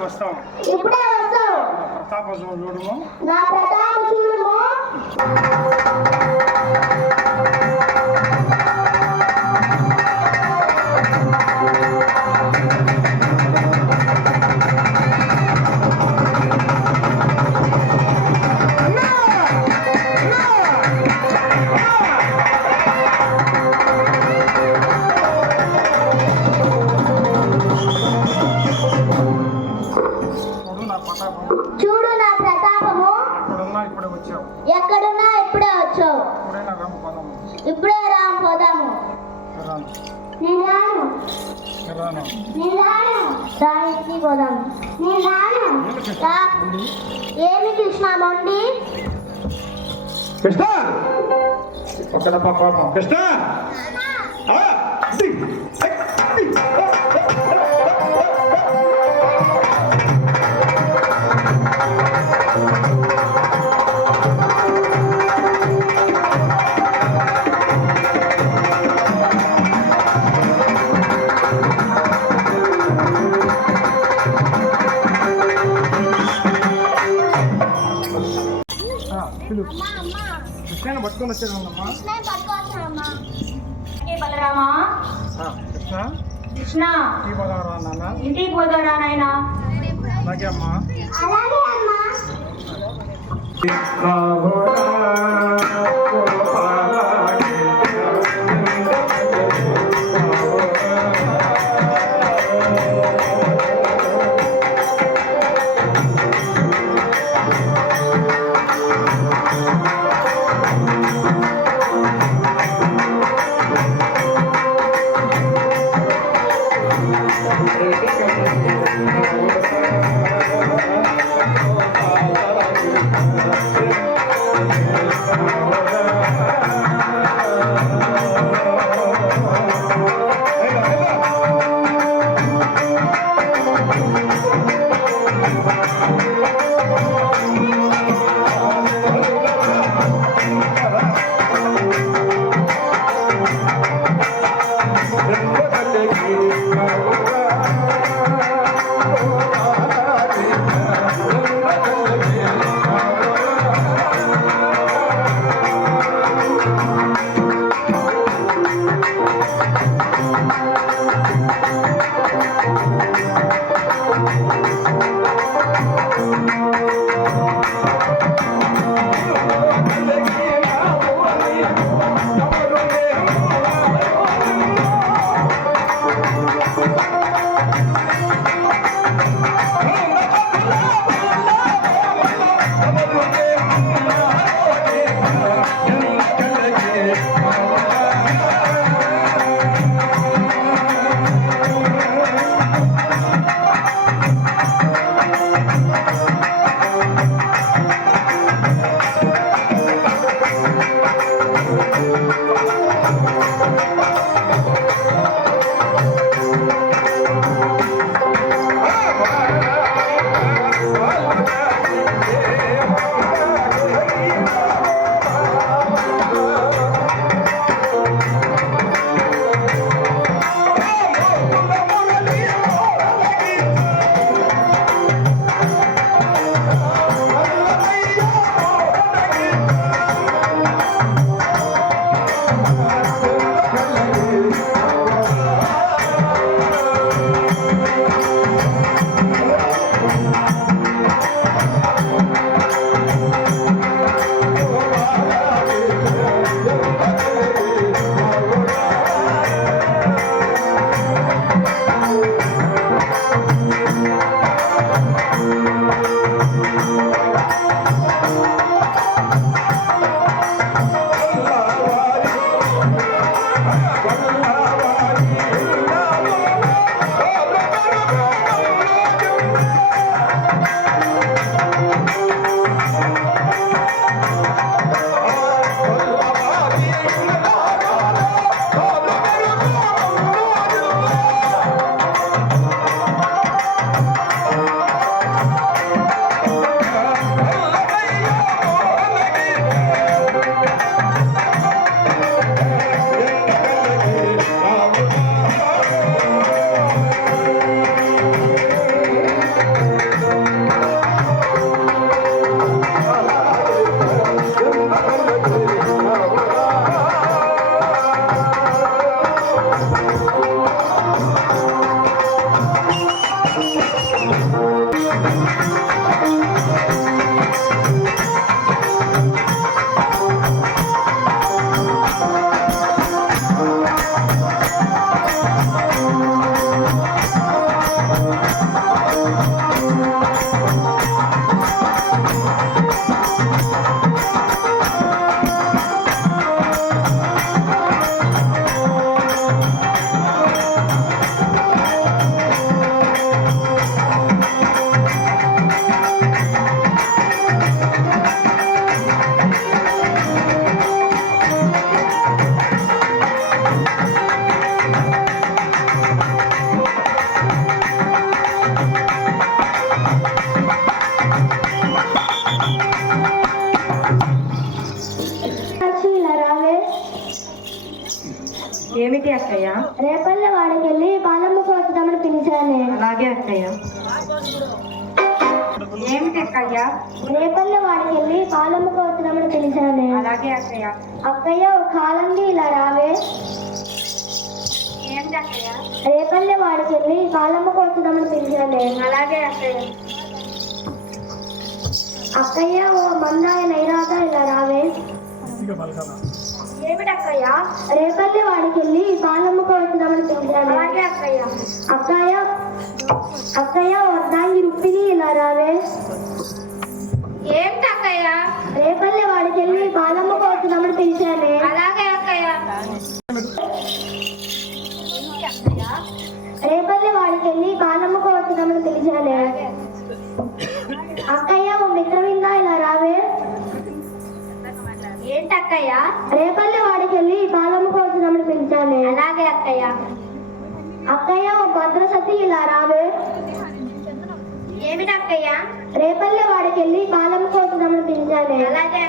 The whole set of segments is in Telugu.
వస్తాం ఇప్పుడే వస్తావు ప్రతాపం చూడము నా ప్రతాపం చూడుము నేను రాను నేను రాను రా ఇంటికి పోదాము నేను రాను. ఏమి కృష్ణ మొండి? కృష్ణ! పక్కన పాపం కృష్ణ! పిలు కృష్ణని పట్టుకొని వచ్చేదమ్మా బలరామా? ఆ, కృష్ణ. కృష్ణ. ఈ పదవరా నాన్న? ఇంటికి పోదారా నాయన? అలాగే అమ్మా. అలాగే అమ్మా. ఆ Thank you. రేపల్లె వాడికి వెళ్ళి పాలమ్మకు వద్దామని పిలిచానే అలాగే అక్కయ్య. అక్కయ్య కాలండి ఇలా రావే. ఏంటి అక్కయ్య? రేపల్లె వాడికి వెళ్ళి పాలమ్మకు వద్దామని పిలిచానే అలాగే అక్కయ్య. అక్కయ్య ఓ మందాయ నైరాత ఇలా రావే. ఏమిటి అక్కయ్య? రేపల్లె వాడికి వెళ్ళి పాలమ్మకు వద్దామని పిలిచానే అలాగే అక్కయ్య. అక్కయ్య అక్కయ్య వద్దాంగి రుక్మిణి ఇలా రావే. ఏంటి అక్కయ్య రేపల్లె వాడికి వెళ్ళి పాలమ్మకు వద్దామని పిలిచానే అలాగే అక్కయ్య. రేపల్లె వాడికి వెళ్ళి పాలమ్మకు వద్దామని పిలిచానే అక్కయ్య ఓ మిత్రవిందా ఇలా రావే? ఏంటి అక్కయ్య రేపల్లె వాడికి వెళ్ళి పాలమ్మకు వద్దామని పిలిచానే అలాగే అక్కయ్య. అక్కయ్య ఓ భద్రసతి ఇలా రావే? ఏమిటి అక్కయ్య రేపల్లె వాడికి వెళ్ళి పాలమ్మకు వద్దామని పిలిచానే అలాగే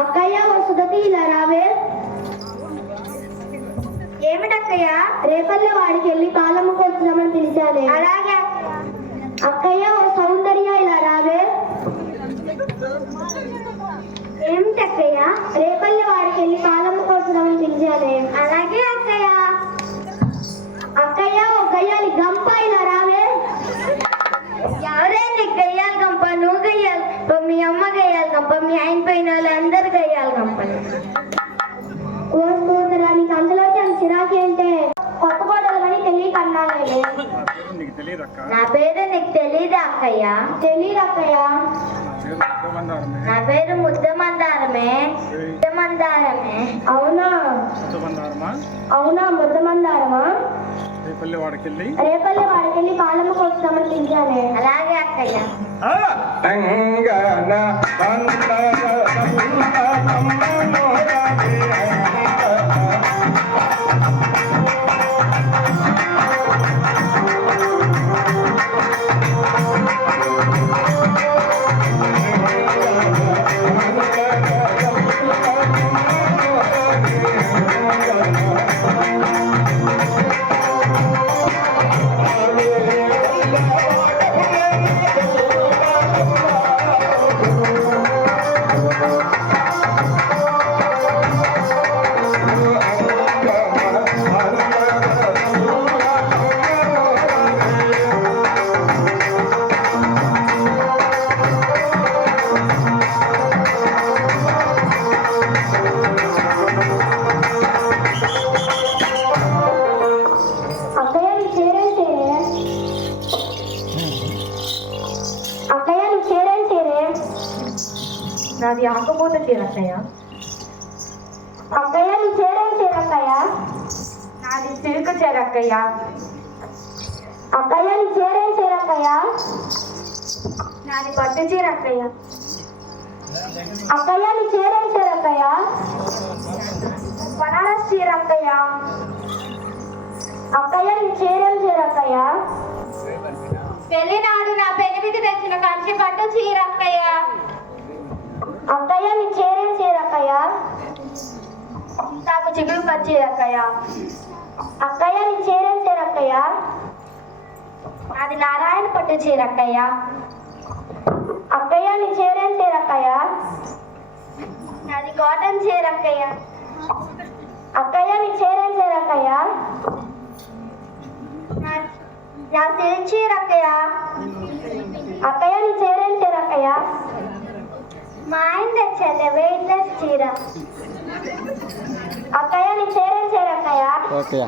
అక్కయ్య. సుధతి ఇలా రావే. ఏమిటి అక్కయ్య రేపల్లె వాడికి వెళ్ళి పాలమ్మకు వద్దామని పిలిచానే అలాగే అక్కయ్య. ఓ సౌందర్య ఇలా రావే. ఏమిటి అక్కయ్య రేపల్లె వాడికి వెళ్ళి పాలమ్మకు వద్దామని పిలిచానే అలాగే అక్కయ్య. అక్కయ్య గయ్యాలి గంప గంప, మీ అమ్మ గయ్యాలి గంప మీ ఆయన పైన వాళ్ళు అందరు గయ్యాలి గంపలు ఓ సోదరా నీకు అందులోకి అంత చిరాకేంటే కొత్త కోటలు కానీ తెలియక తెలియదు అక్క నా పేరు నీకు తెలీదా అక్కయ్య? తెలియదు అక్కయ్య? నా పేరు ముద్దమందారమే. ముద్దమందారమే. అవునా? అవునా ముద్దమందారమా? రేపల్లి వాడికెళ్ళి? రేపల్లె వాడికి వెళ్ళి పాలమ్మకు వస్తామని పిలిచానే. అలాగే అక్కయ్య తెలంగాణ అక్కయ్య నాది ఆకపోతే తీరక్కయ్య అక్కయ్య నీ చేరేం చీరక్కయ్య? నాది సిల్క్ చీరక్కయ్య. అక్కయ్య నీ చేరేం చీరక్కయ్య? నాది పట్టు చీరక్కయ్య. అక్కయ్య నీ చేరేం చీరక్కయ్య? బనారస్ చీరక్కయ్య. అక్కయ్య నీ చేరేం చీరక్కయ్య? పెళ్ళి నా పెళ్ళికి తెచ్చిన కంచి పట్టు చీరక్కయ్య. అక్కయ్య నీ చేరేం చేరక్కయ్య నాకు చిగురు పచ్చి అక్కయ్య నీ చేరేం చేరక్కయ్య నాది నారాయణ పట్టు చీర అక్కయ్య అక్కయ్య నీ చేరేం చేరక్కయ్య నాది కాటన్ చేరక్కయ్య అక్కయ్య నీ చేరేం చేరక్కయ్య నా- నా అక్కయ్య నీ చేరేం చీర మా ఆయన తెచ్చారు వెయిట్లెస్ చీర అక్కయ్య నీ చీరేం చీర అక్కయ్య? ఓకే.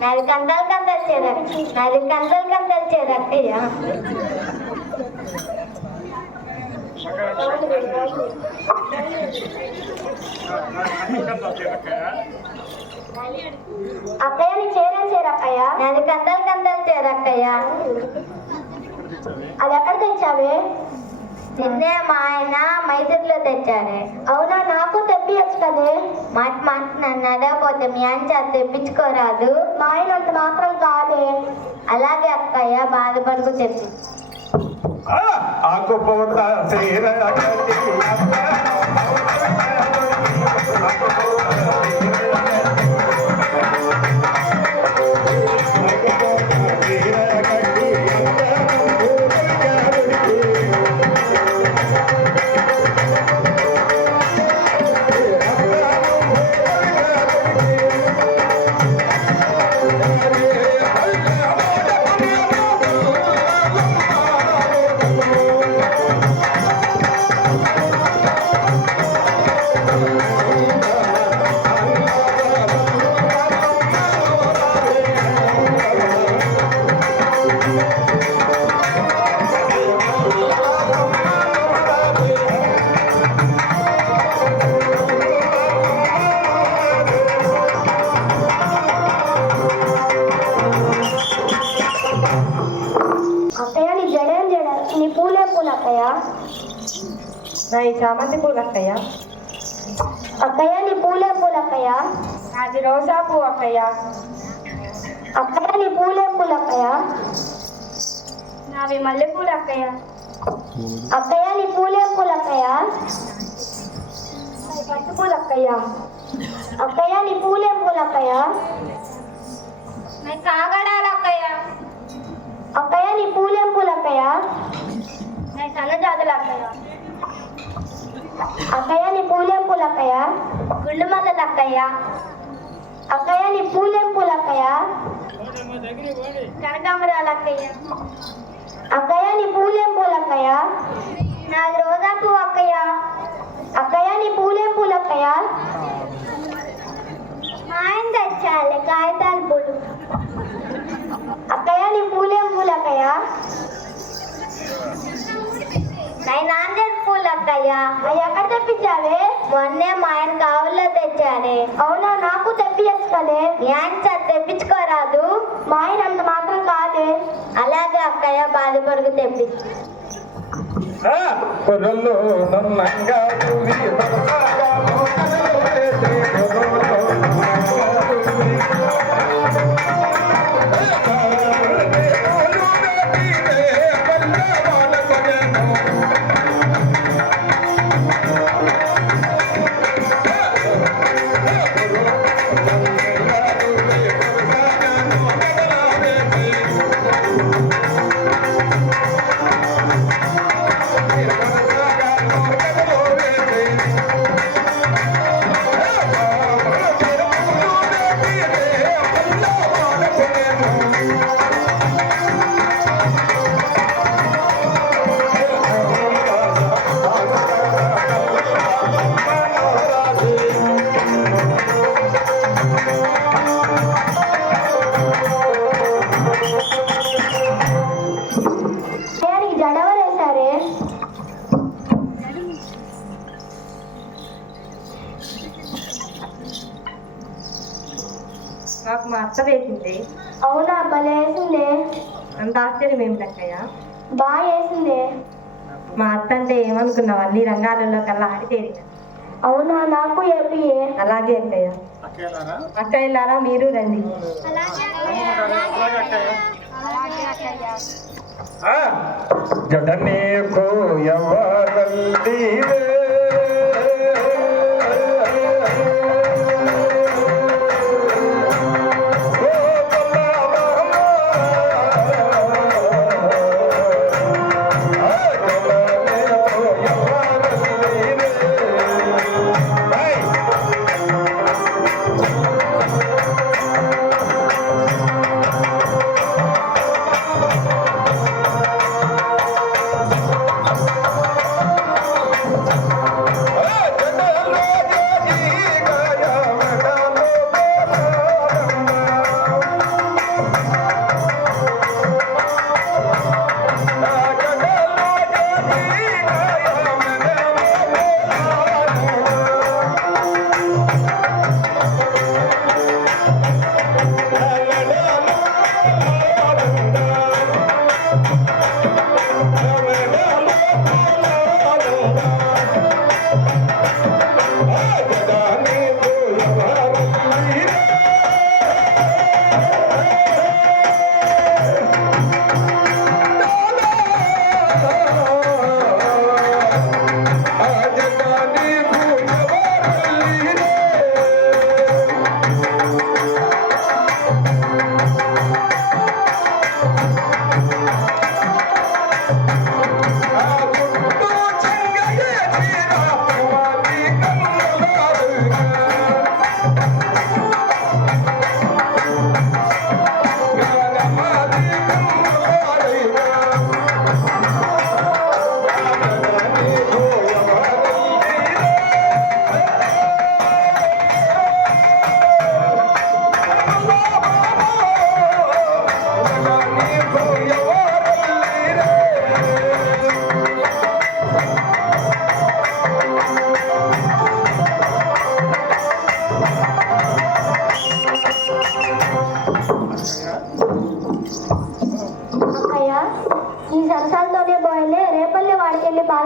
నాది కందలు కందలు చీర. నాది కందలు కందలు చీర అక్కయ్య. అక్కయ్య నీ చీరేం చీర అక్కయ్య? నాది కందలు కందలు చీర అక్కయ్య. అది ఎక్కడ తెచ్చావే? నిన్నే మా ఆయన మైసూర్లో తెచ్చారే. అవునా? నాకు తెప్పియచ్చు కదే. మాట మాట నన్ను అడగపోతే మీ ఆయన చేత తెప్పించుకోరాదు. మా ఆయన అంత మాత్రం కాదే. అలాగే అక్కయ్య బాధపడుకు తెప్పి ఆ గొప్ప నాయి చామంతి పూలు అక్కయ్య. అక్కయ్య నీ పూలేం పూలు అక్కయ్య. నాది రోజా పువ్వు అక్కయ్య. అక్కయ్య నీ పూలేం పూలు అక్కయ్య. నావి మల్లెపూలు అక్కయ్య. అక్కయ్య నీ పూలేం పూలు అక్కయ్య. నావి పట్టు పూలు అక్కయ్య. అక్కయ్య నీ పూలేం పూలు అక్కయ్య. నేను కాగడాలు అక్కయ్య. అక్కయ్య నీ పూలేం పూలు అక్కయ్య. నేను సన్నజాతులు అక్కయ్య. అక్కయ్య నీ పూలేం పూలు అక్కయ్య గుండు మల్లలు అక్కయ్య అక్కయ్య నీ పూలేం పూలు అక్కయ్య కనకాంబరాలు అక్కయ్య అక్కయ్య నీ పూలేం పూలు అక్కయ్య నాది రోజా పువ్వు అక్కయ్య అక్కయ్య నీ పూలేం పూలు అక్కయ్య మా ఆయన తెచ్చాలి కాగితాల పూలు అక్కయ్య నీ పూలేం పూలు అక్కయ్య నేను నాందేడ్ పూలు అక్కయ్య అవి ఎక్కడ తెప్పించావే మొన్నే మా ఆయన కావుల్లో తెచ్చానే అవునా నాకు తెప్పించుకోలే కదే సార్ తెప్పించుకోరాదు మా ఆయన అంత మాత్రం కాదే అలాగే అక్కయ్య బాధపడుకు తెప్పించు పొరల్లో నన్నంగా నాకు మా అత్త వేసింది. అవునా భలే వేసిందే. అంత ఆశ్చర్యం ఏమిటి అక్కయ్య బాగా వేసిందే. మా అత్త అంటే ఏమనుకున్నావు? అన్ని రంగాలలో కల్లా ఆడితేరి అవునా నాకు ఏపియే అలాగే అక్కయ్య అక్కయ్యలారా? మీరు రండి.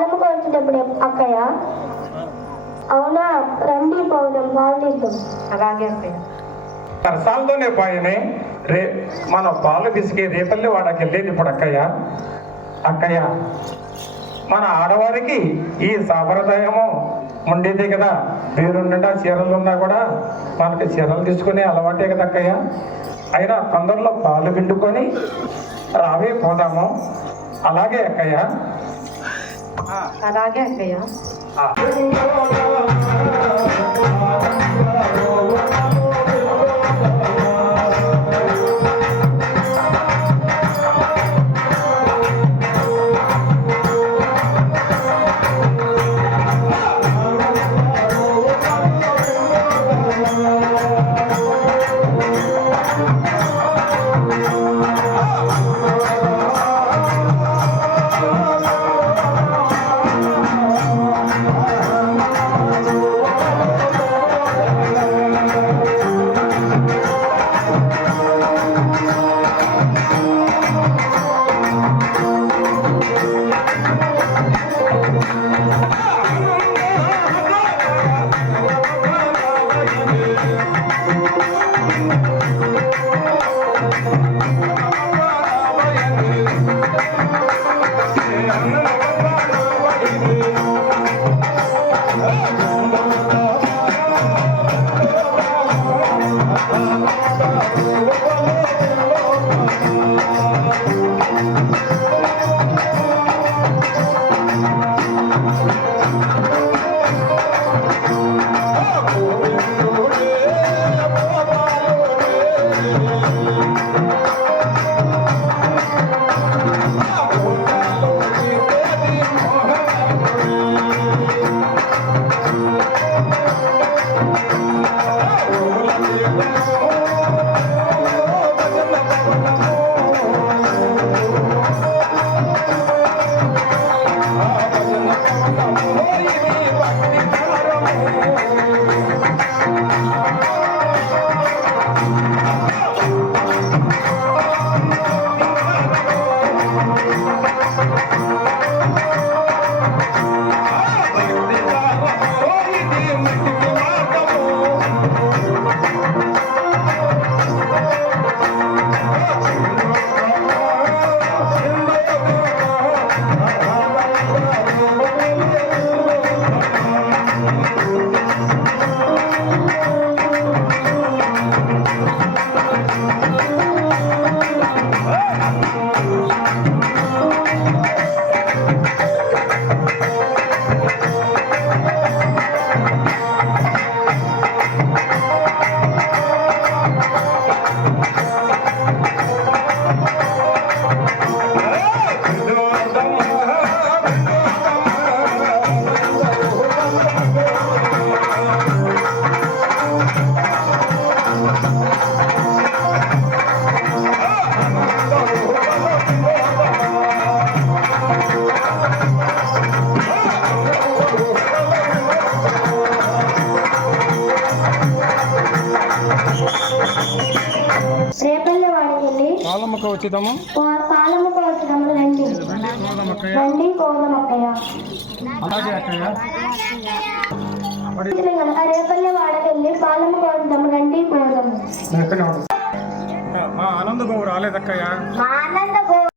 పాలమ్మకు వచ్చేటప్పుడు అక్కయ్య? అవునా? రండి పోదాం పాలు తీద్దాం. అలాగే అక్కయ్య. సరసాలతోనే పోయినాయి రే మన పాలు పిసికి రేపల్లి వాడకి వెళ్ళేది ఇప్పుడు అక్కయ్య. అక్కయ్య మన ఆడవారికి ఈ సాంప్రదాయము ఉండేదే కదా. పేరు నిండా చీరలు ఉన్నా కూడా మనకి చీరలు తీసుకునే అలవాటే కదా అక్కయ్య. అయినా తొందరలో పాలు పిండుకొని రావే పోదాము. అలాగే అక్కయ్య అలాగే అక్కయ్య పాలమ్మకు వచ్చిదాము పా- పాలమ్మకు వచ్చేటప్పుడు రండి రండి పోదాం అక్కయ్య అలాగే అక్కయ్య. రేపల్లె వాడకి వెళ్ళి పాలమ్మకు వచ్చేటప్పుడు రండి పోదాం నేను ఎక్కడే ఉన్నాను. మా ఆనంద బాబు రాలేదక్కయ్య. మా ఆనంద